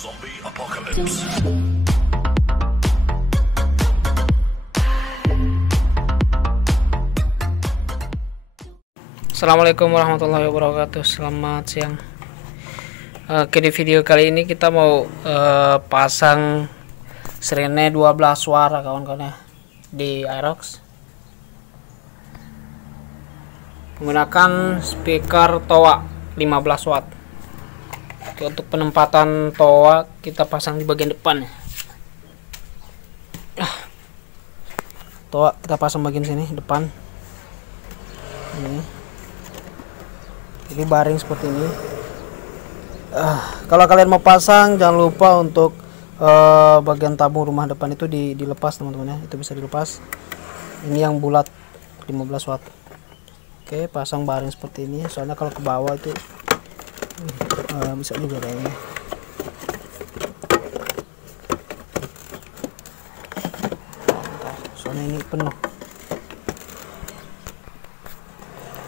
Zombie Apocalypse. Assalamualaikum warahmatullahi wabarakatuh. Selamat siang. Oke, di video kali ini kita mau pasang sirene 12 suara kawan-kawan ya di Aerox menggunakan speaker TOA 15 watt. Oke, untuk penempatan TOA kita pasang di bagian depan. TOA kita pasang bagian sini depan. Ini. Jadi baring seperti ini. Kalau kalian mau pasang, jangan lupa untuk bagian tabung rumah depan itu dilepas teman-teman ya. Itu bisa dilepas. Ini yang bulat 15 watt. Oke, pasang baring seperti ini. Soalnya kalau ke bawah itu bisa juga kayaknya. Soalnya ini penuh.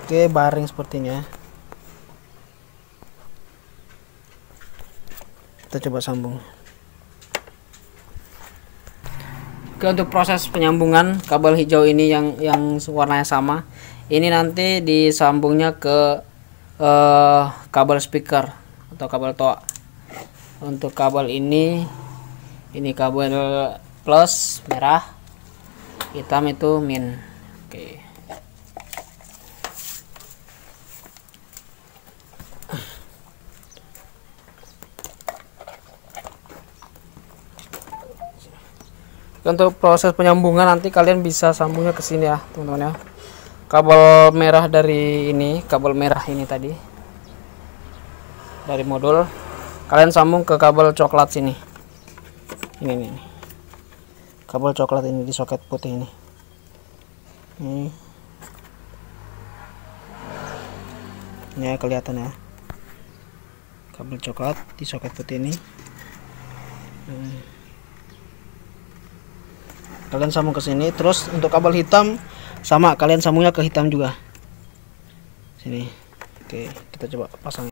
Oke, baring sepertinya. Kita coba sambung. Oke, untuk proses penyambungan kabel hijau ini yang warnanya sama, ini nanti disambungnya ke kabel speaker atau kabel TOA. Untuk kabel ini kabel plus merah, hitam itu min. Oke. Untuk proses penyambungan nanti kalian bisa sambungnya ke sini ya teman-teman ya. Kabel merah dari ini, kabel merah ini tadi dari modul, kalian sambung ke kabel coklat sini. Ini nih. Kabel coklat ini di soket putih ini. Ini ya, kelihatan ya. Kabel coklat di soket putih ini. Kalian sambung ke sini. Terus untuk kabel hitam sama, kalian sambungnya ke hitam juga sini. Oke, kita coba pasang.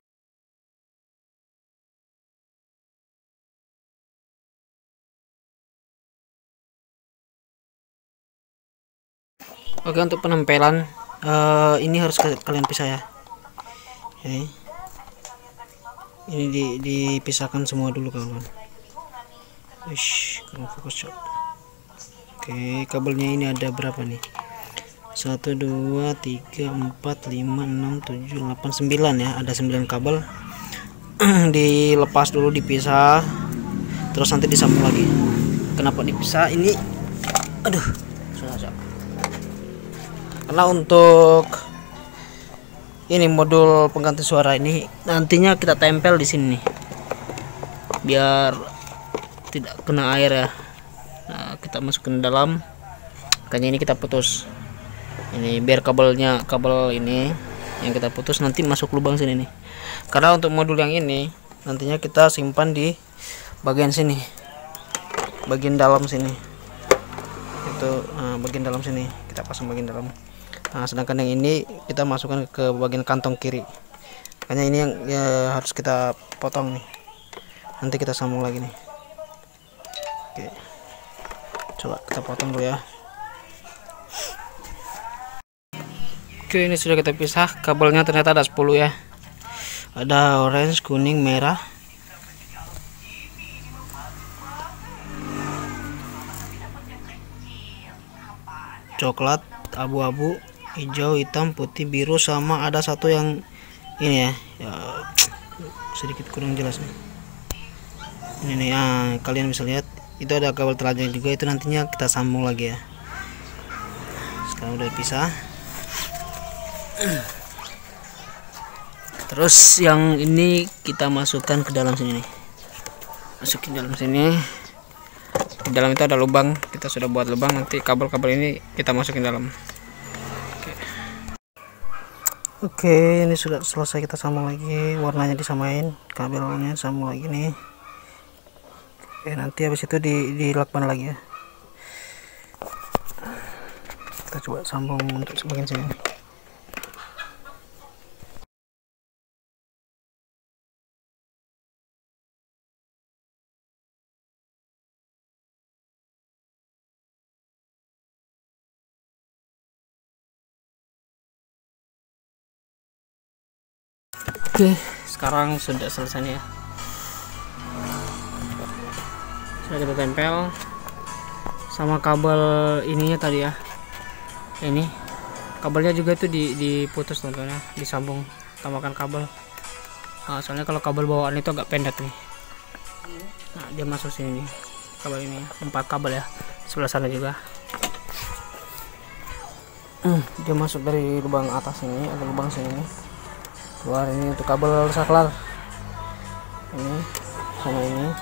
Oke, untuk penempelan ini harus kalian pisah ya. Oke. Ini dipisahkan semua dulu kawan-kawan. Kurang fokus ya. Oke, kabelnya ini ada berapa nih? 1 2 3 4 5 6 7 8 9 ya, ada 9 kabel. Dilepas dulu, dipisah, terus nanti disambung lagi. Kenapa dipisah? Ini susah. Karena untuk ini modul pengganti suara ini nantinya kita tempel di sini nih, biar tidak kena air ya. Nah, kita masukin dalam, makanya ini kita putus ini biar kabel ini yang kita putus nanti masuk lubang sini nih. Karena untuk modul yang ini nantinya kita simpan di bagian sini, bagian dalam sini itu, bagian dalam sini kita pasang bagian dalam. Nah, sedangkan yang ini kita masukkan ke bagian kantong kiri, makanya ini yang harus kita potong nih, nanti kita sambung lagi nih. Oke, coba kita potong dulu ya. Oke, ini sudah kita pisah. Kabelnya ternyata ada 10 ya. Ada orange, kuning, merah. Coklat, abu-abu, hijau, hitam, putih, biru, sama ada satu yang ini ya, sedikit kurang jelas nih. Ini nih, kalian bisa lihat itu ada kabel telanjang juga, itu nantinya kita sambung lagi ya. Sekarang udah pisah. Terus yang ini kita masukkan ke dalam sini nih. Masukin dalam sini. Di dalam itu ada lubang, kita sudah buat lubang, nanti kabel-kabel ini kita masukin dalam. Oke, ini sudah selesai, kita sambung lagi, warnanya disamain, kabelnya sambung lagi nih. Oke, nanti habis itu dilakban lagi ya. Kita coba sambung untuk bagian sini. Oke, sekarang sudah selesai nih ya. Sudah kita tempel sama kabel ininya tadi ya. Ini kabelnya juga itu diputus teman-teman ya, disambung, tambahkan kabel. Nah, soalnya kalau kabel bawaan itu agak pendek nih. Nah, dia masuk sini nih, kabel ini ya. 4 kabel ya, sebelah sana juga. Dia masuk dari lubang atas ini, ada lubang sini nih. Keluar ini untuk kabel saklar. Ini sama ini.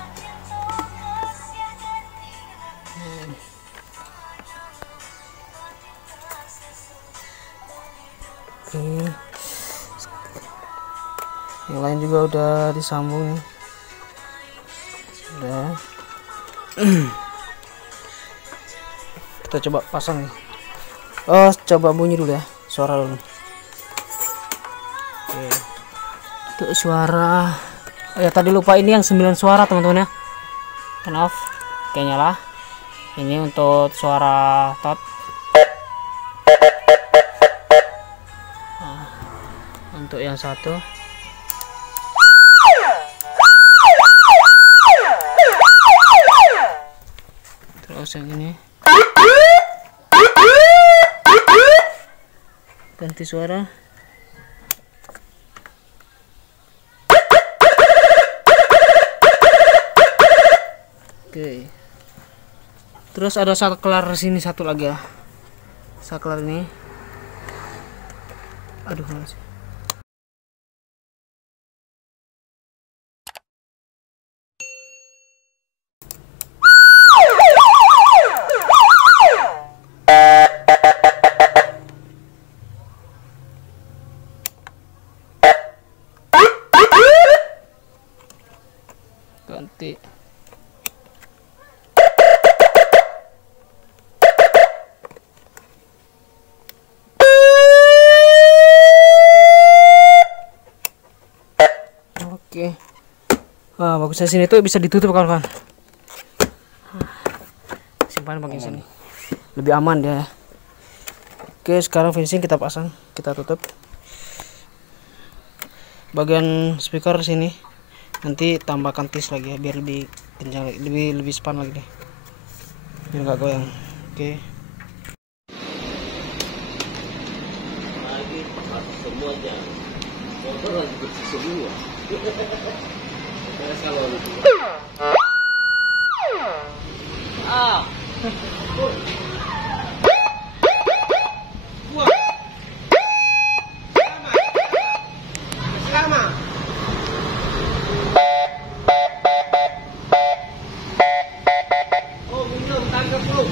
Oke. Yang lain juga udah disambung nih. Sudah. Kita coba pasang nih. Oh, coba bunyi dulu ya, suara dulu. Oke. Untuk suara, oh ya tadi lupa, ini yang 9 suara teman-teman ya. Turn off, oke nyala. Ini untuk suara tot. Nah, untuk yang satu. Terus yang ini. Ganti suara. Oke. Terus ada saklar sini satu lagi ya. Saklar ini. Aduh, masih. Ganti. Oke. Wah, bagusnya sini tuh bisa ditutup kawan-kawan. Simpan bagian sini. Lebih aman dia. Oke, sekarang finishing kita pasang, kita tutup. Bagian speaker sini nanti tambahkan tis lagi ya, biar lebih kencang, lebih span lagi deh, biar nggak goyang. Oke. Semuanya motor lagi bersih semua. Kalau Selama oh minum tangkap belum.